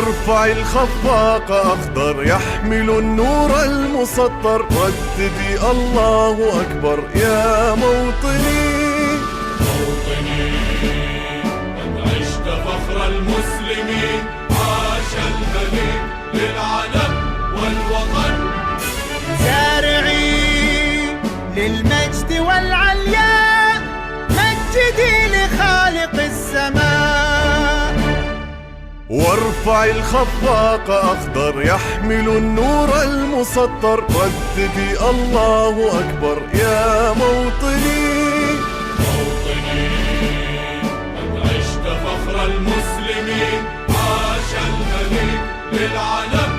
وارفع الخفاق أخضر يحمل النور المسطر، رددي الله أكبر يا موطني. موطني قد عشت فخر المسلمين، عاش الملك للعلم والوطن. سارعي للمجد والعلياء، مجدي لخالق السماء. وارفع الخفاق أخضر يحمل النور المسطر، رددي الله أكبر يا موطني. موطني قد عشت فخر المسلمين، عاش الملك للعلم